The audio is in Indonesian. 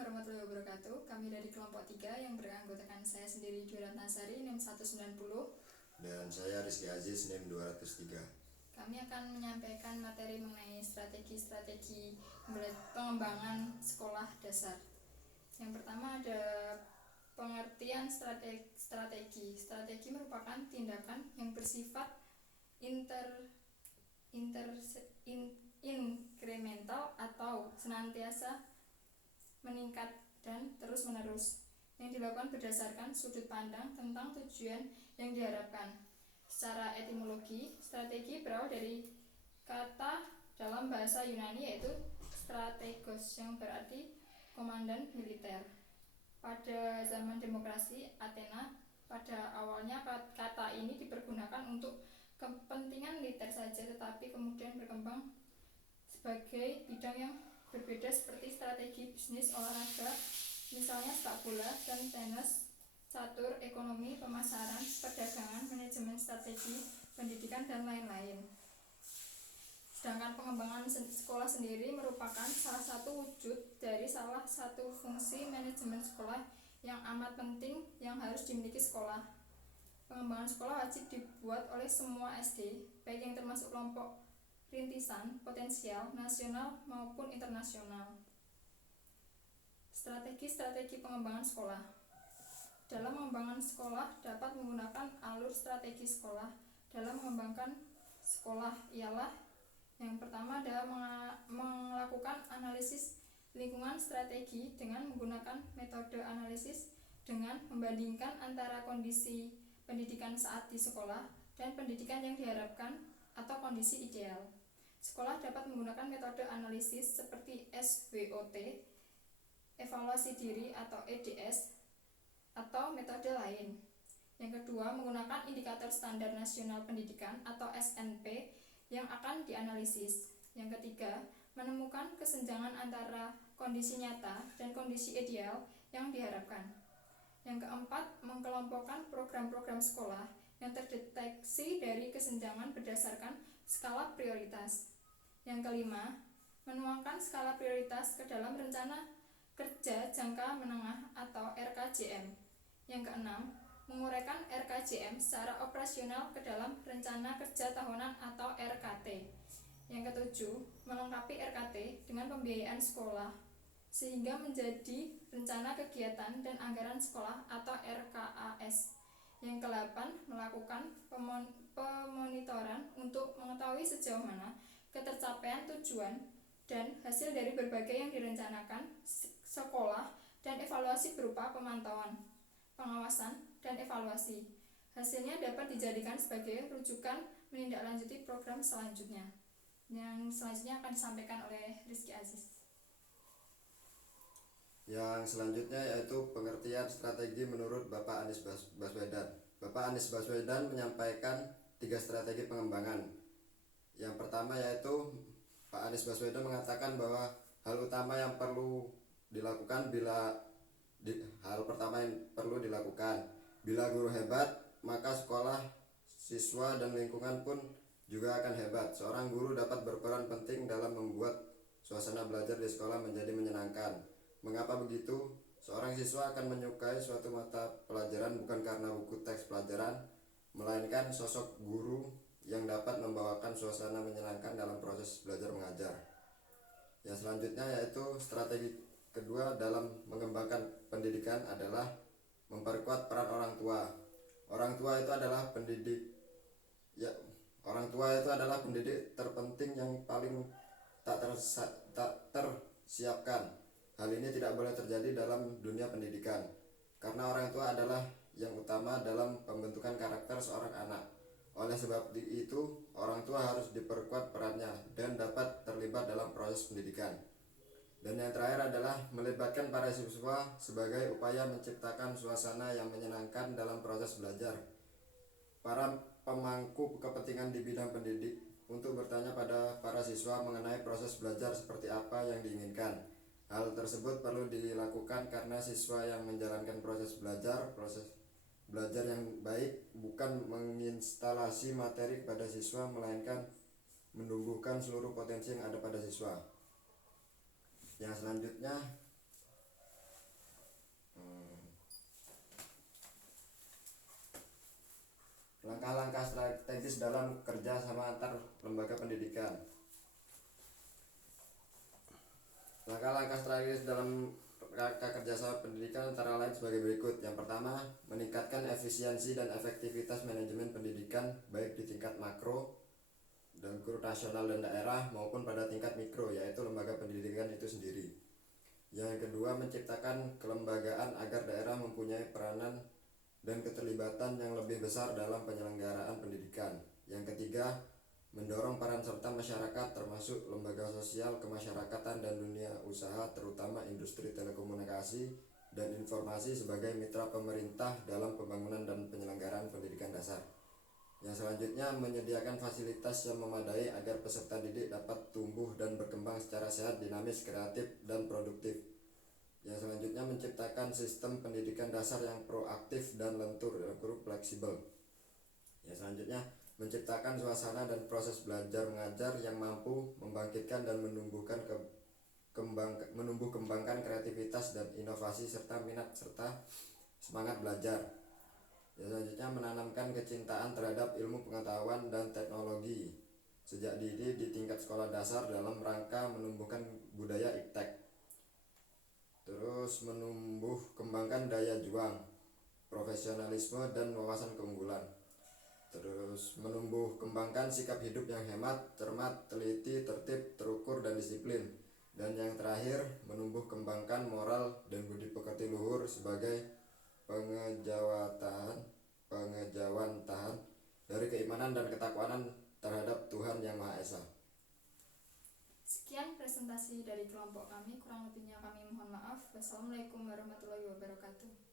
warahmatullahi wabarakatuh. Kami dari kelompok 3 yang beranggotakan saya sendiri Duran Tansari NIM 190 dan saya Rizky Aziz NIM 203. Kami akan menyampaikan materi mengenai strategi-strategi pengembangan sekolah dasar. Yang pertama ada pengertian strategi. Strategi merupakan tindakan yang bersifat inkremental atau senantiasa meningkat dan terus-menerus, yang dilakukan berdasarkan sudut pandang tentang tujuan yang diharapkan. Secara etimologi, strategi berawal dari kata dalam bahasa Yunani yaitu strategos yang berarti komandan militer. Pada zaman demokrasi Athena, pada awalnya kata ini dipergunakan untuk kepentingan militer saja, tetapi kemudian berkembang sebagai bidang yang berbeda seperti strategi bisnis, olahraga, misalnya sepak bola dan tenis, catur, ekonomi, pemasaran, perdagangan, manajemen strategi, pendidikan, dan lain-lain. Sedangkan pengembangan sekolah sendiri merupakan salah satu wujud dari salah satu fungsi manajemen sekolah yang amat penting yang harus dimiliki sekolah. Pengembangan sekolah wajib dibuat oleh semua SD, baik yang termasuk kelompok rintisan, potensial, nasional maupun internasional. Strategi-strategi pengembangan sekolah. Dalam pengembangan sekolah dapat menggunakan alur strategi sekolah. Dalam mengembangkan sekolah ialah yang pertama adalah melakukan analisis lingkungan strategi dengan menggunakan metode analisis dengan membandingkan antara kondisi pendidikan saat di sekolah dan pendidikan yang diharapkan atau kondisi ideal. Sekolah dapat menggunakan metode analisis seperti SWOT, evaluasi diri atau EDS, atau metode lain. Yang kedua, menggunakan indikator standar nasional pendidikan atau SNP yang akan dianalisis. Yang ketiga, menemukan kesenjangan antara kondisi nyata dan kondisi ideal yang diharapkan. Yang keempat, mengkelompokkan program-program sekolah yang terdeteksi dari kesenjangan berdasarkan skala prioritas. Yang kelima, menuangkan skala prioritas ke dalam rencana kerja jangka menengah atau RKJM. Yang keenam, menguraikan RKJM secara operasional ke dalam rencana kerja tahunan atau RKT. Yang ketujuh, melengkapi RKT dengan pembiayaan sekolah sehingga menjadi rencana kegiatan dan anggaran sekolah atau RKAS. Yang kedelapan, melakukan pemonitoran untuk mengetahui sejauh mana ketercapaian tujuan dan hasil dari berbagai yang direncanakan sekolah dan evaluasi berupa pemantauan, pengawasan, dan evaluasi. Hasilnya dapat dijadikan sebagai rujukan menindaklanjuti program selanjutnya. Yang selanjutnya akan disampaikan oleh Rizky Aziz. Yang selanjutnya yaitu pengertian strategi menurut Bapak Anies Baswedan. Bapak Anies Baswedan menyampaikan 3 strategi pengembangan. Yang pertama yaitu Pak Anies Baswedan mengatakan bahwa hal utama yang perlu dilakukan bila guru hebat, maka sekolah, siswa, dan lingkungan pun juga akan hebat. Seorang guru dapat berperan penting dalam membuat suasana belajar di sekolah menjadi menyenangkan. Mengapa begitu? Seorang siswa akan menyukai suatu mata pelajaran bukan karena buku teks pelajaran, melainkan sosok guru yang dapat membawakan suasana menyenangkan dalam proses belajar mengajar. Yang selanjutnya yaitu strategi kedua dalam mengembangkan pendidikan adalah memperkuat peran orang tua. Orang tua itu adalah pendidik terpenting yang paling tak tersiapkan. Hal ini tidak boleh terjadi dalam dunia pendidikan, karena orang tua adalah yang utama dalam pembentukan karakter seorang anak. Oleh sebab itu, orang tua harus diperkuat perannya dan dapat terlibat dalam proses pendidikan. Dan yang terakhir adalah melibatkan para siswa sebagai upaya menciptakan suasana yang menyenangkan dalam proses belajar. Para pemangku kepentingan di bidang pendidik untuk bertanya pada para siswa mengenai proses belajar seperti apa yang diinginkan. Hal tersebut perlu dilakukan karena siswa yang menjalankan proses belajar yang baik bukan menginstalasi materi kepada siswa, melainkan menumbuhkan seluruh potensi yang ada pada siswa. Yang selanjutnya Langkah-langkah strategis dalam kerja sama antar lembaga pendidikan. Langkah-langkah strategis dalam rangka kerjasama pendidikan antara lain sebagai berikut. Yang pertama, meningkatkan efisiensi dan efektivitas manajemen pendidikan baik di tingkat makro dan guru nasional dan daerah maupun pada tingkat mikro, yaitu lembaga pendidikan itu sendiri. Yang kedua, menciptakan kelembagaan agar daerah mempunyai peranan dan keterlibatan yang lebih besar dalam penyelenggaraan pendidikan. Yang ketiga, mendorong peran serta masyarakat termasuk lembaga sosial, kemasyarakatan, dan dunia usaha terutama industri telekomunikasi dan informasi sebagai mitra pemerintah dalam pembangunan dan penyelenggaraan pendidikan dasar. Yang selanjutnya, menyediakan fasilitas yang memadai agar peserta didik dapat tumbuh dan berkembang secara sehat, dinamis, kreatif, dan produktif. Yang selanjutnya, menciptakan sistem pendidikan dasar yang proaktif dan lentur, fleksibel. Yang selanjutnya, menciptakan suasana dan proses belajar mengajar yang mampu membangkitkan dan menumbuh kembangkan kreativitas dan inovasi serta minat serta semangat belajar. Yang selanjutnya, menanamkan kecintaan terhadap ilmu pengetahuan dan teknologi sejak dini di tingkat sekolah dasar dalam rangka menumbuhkan budaya iptek. Terus menumbuh kembangkan daya juang, profesionalisme, dan wawasan keunggulan. Terus menumbuh kembangkan sikap hidup yang hemat, cermat, teliti, tertib, terukur, dan disiplin. Dan yang terakhir, menumbuh kembangkan moral dan budi pekerti luhur sebagai pengejawantahan dari keimanan dan ketakwaan terhadap Tuhan Yang Maha Esa. Sekian presentasi dari kelompok kami, kurang lebihnya kami mohon maaf. Wassalamualaikum warahmatullahi wabarakatuh.